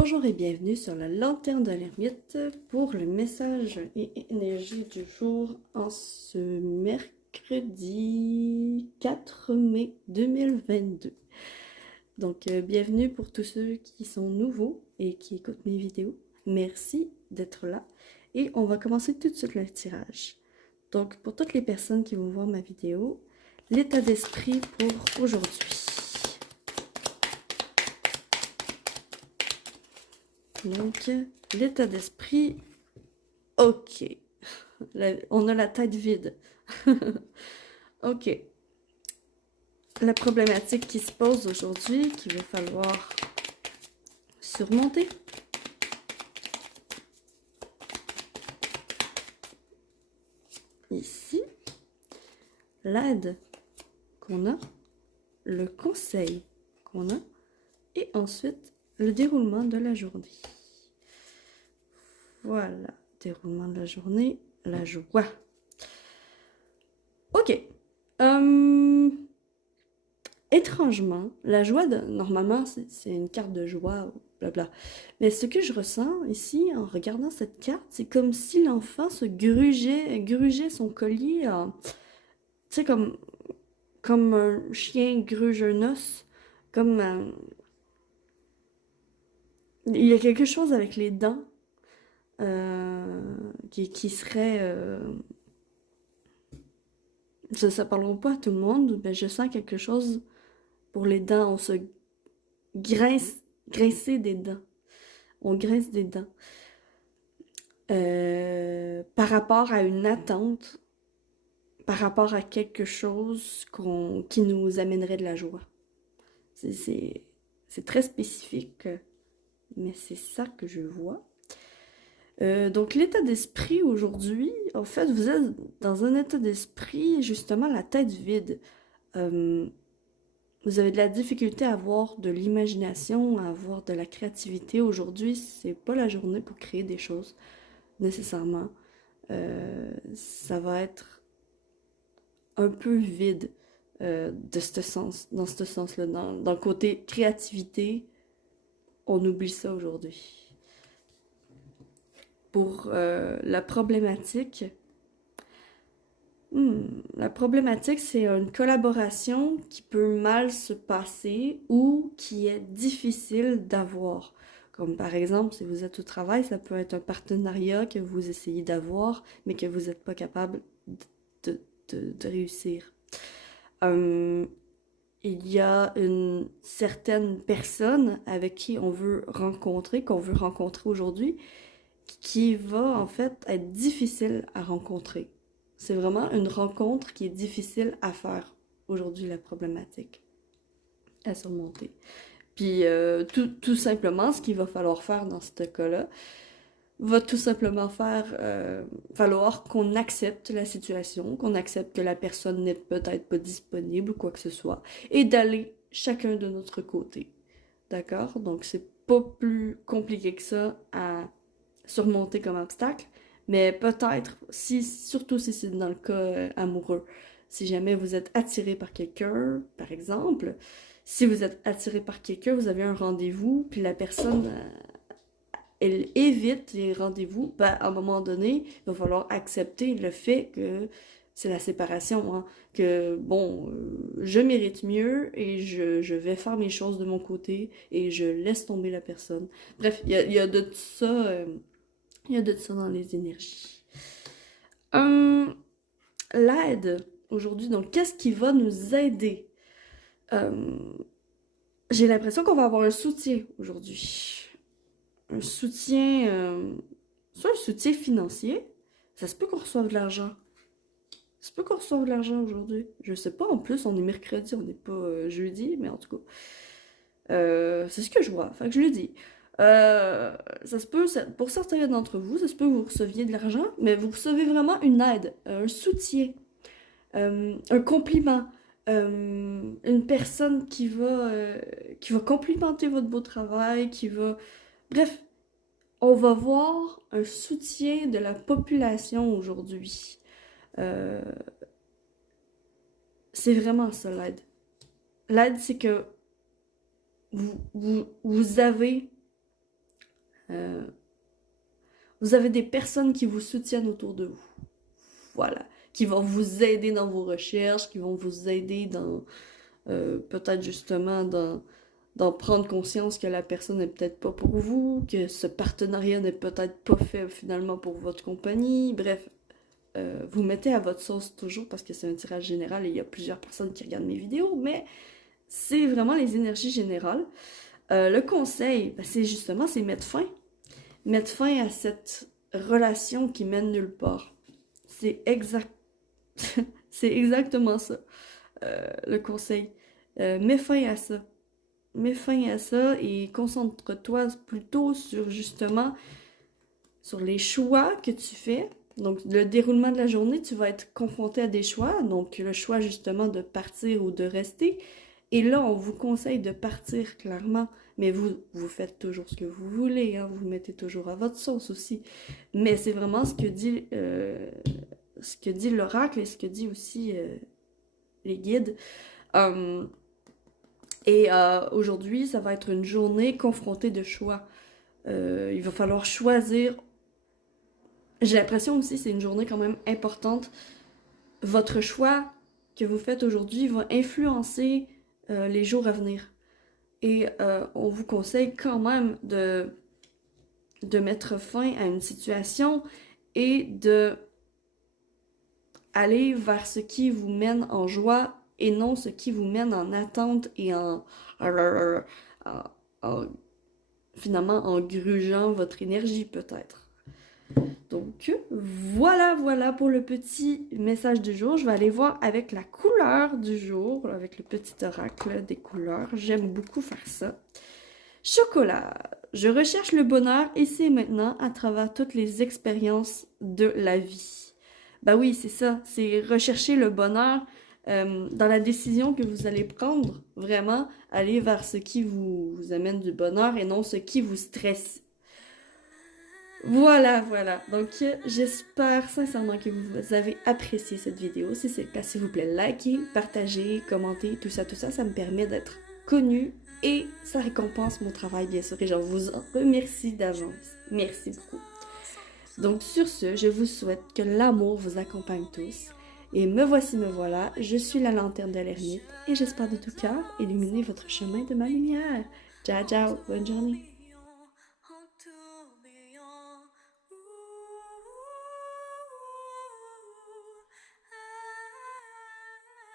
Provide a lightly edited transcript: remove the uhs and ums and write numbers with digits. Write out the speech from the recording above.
Bonjour et bienvenue sur la lanterne de l'ermite pour le message et énergie du jour en ce mercredi 4 mai 2022. Donc, bienvenue pour tous ceux qui sont nouveaux et qui écoutent mes vidéos. Merci d'être là. Et on va commencer tout de suite le tirage. Donc, pour toutes les personnes qui vont voir ma vidéo, l'état d'esprit pour aujourd'hui. Donc, l'état d'esprit, ok. On a la tête vide. Ok. La problématique qui se pose aujourd'hui, qu'il va falloir surmonter. Ici, l'aide qu'on a, le conseil qu'on a, et ensuite, le déroulement de la journée. Voilà, déroulement de la journée, la joie. Ok. Étrangement, la joie, normalement, c'est une carte de joie, blabla. Mais ce que je ressens ici, en regardant cette carte, c'est comme si l'enfant se grugeait son collier, tu sais, comme un chien gruge un os, comme... il y a quelque chose avec les dents qui serait... ça parlera pas à tout le monde, mais je sens quelque chose pour les dents. On se grincer des dents. On grince des dents. Par rapport à une attente, par rapport à quelque chose qui nous amènerait de la joie. C'est très spécifique, mais c'est ça que je vois. Donc l'état d'esprit aujourd'hui, en fait, vous êtes dans un état d'esprit, justement, la tête vide. Vous avez de la difficulté à avoir de l'imagination, à avoir de la créativité. Aujourd'hui, c'est pas la journée pour créer des choses, nécessairement. Ça va être un peu vide dans ce sens-là. Dans le côté créativité, on oublie ça aujourd'hui. Pour la problématique, c'est une collaboration qui peut mal se passer ou qui est difficile d'avoir. Comme par exemple, si vous êtes au travail, ça peut être un partenariat que vous essayez d'avoir, mais que vous n'êtes pas capable de réussir. Il y a une certaine personne avec qui on veut rencontrer, qu'on veut rencontrer aujourd'hui, qui va en fait être difficile à rencontrer. C'est vraiment une rencontre qui est difficile à faire aujourd'hui, la problématique à surmonter. Puis tout simplement, ce qu'il va falloir faire dans ce cas-là, va tout simplement falloir qu'on accepte la situation, qu'on accepte que la personne n'est peut-être pas disponible ou quoi que ce soit, et d'aller chacun de notre côté. D'accord? Donc c'est pas plus compliqué que ça à surmonter comme obstacle, mais peut-être, surtout si c'est dans le cas amoureux, si jamais vous êtes attiré par quelqu'un, par exemple, si vous êtes attiré par quelqu'un, vous avez un rendez-vous, puis la personne, elle évite les rendez-vous, ben, à un moment donné, il va falloir accepter le fait que c'est la séparation, hein, que, bon, je mérite mieux et je vais faire mes choses de mon côté et je laisse tomber la personne. Bref, il y a de tout ça... il y a de ça dans les énergies. L'aide aujourd'hui, donc qu'est-ce qui va nous aider? J'ai l'impression qu'on va avoir un soutien aujourd'hui. Un soutien, soit un soutien financier. Ça se peut qu'on reçoive de l'argent. Ça se peut qu'on reçoive de l'argent aujourd'hui. Je sais pas, en plus, on est mercredi, on n'est pas jeudi, mais en tout cas. C'est ce que je vois, fait que je le dis. Ça se peut, pour certains d'entre vous, ça se peut que vous receviez de l'argent, mais vous recevez vraiment une aide, un soutien, un compliment, une personne qui va complimenter votre beau travail, qui va... Bref, on va voir un soutien de la population aujourd'hui. Euh, c'est vraiment ça l'aide. L'aide, c'est que vous avez Euh, vous avez des personnes qui vous soutiennent autour de vous. Voilà. Qui vont vous aider dans vos recherches, qui vont vous aider dans peut-être justement d'en prendre conscience que la personne n'est peut-être pas pour vous, que ce partenariat n'est peut-être pas fait finalement pour votre compagnie. Bref, vous mettez à votre sauce toujours parce que c'est un tirage général et il y a plusieurs personnes qui regardent mes vidéos, mais c'est vraiment les énergies générales. Le conseil, ben, c'est justement, c'est mettre fin. Mettre fin à cette relation qui mène nulle part. C'est c'est exactement ça, le conseil. Mets fin à ça. Mets fin à ça et concentre-toi plutôt sur justement sur les choix que tu fais. Donc, le déroulement de la journée, tu vas être confronté à des choix. Donc, le choix justement de partir ou de rester. Et là, on vous conseille de partir clairement. Mais vous faites toujours ce que vous voulez. Hein, vous mettez toujours à votre sauce aussi. Mais c'est vraiment ce que dit l'oracle et ce que dit aussi les guides. Aujourd'hui, ça va être une journée confrontée de choix. Il va falloir choisir. J'ai l'impression aussi que c'est une journée quand même importante. Votre choix que vous faites aujourd'hui va influencer les jours à venir. Et on vous conseille quand même de mettre fin à une situation et de aller vers ce qui vous mène en joie et non ce qui vous mène en attente et finalement en grugeant votre énergie peut-être. Donc voilà pour le petit message du jour. Je vais aller voir avec la couleur du jour, avec le petit oracle des couleurs. J'aime beaucoup faire ça. Chocolat. Je recherche le bonheur ici et maintenant à travers toutes les expériences de la vie. Ben oui, c'est ça. C'est rechercher le bonheur dans la décision que vous allez prendre. Vraiment, aller vers ce qui vous amène du bonheur et non ce qui vous stresse. Voilà. Donc, j'espère sincèrement que vous avez apprécié cette vidéo. Si c'est le cas, s'il vous plaît, likez, partagez, commentez, tout ça. Ça me permet d'être connu et ça récompense mon travail, bien sûr. Et je vous en remercie d'avance. Merci beaucoup. Donc, sur ce, je vous souhaite que l'amour vous accompagne tous. Et me voilà, je suis la lanterne de l'ermite et j'espère de tout cœur illuminer votre chemin de ma lumière. Ciao, bonne journée.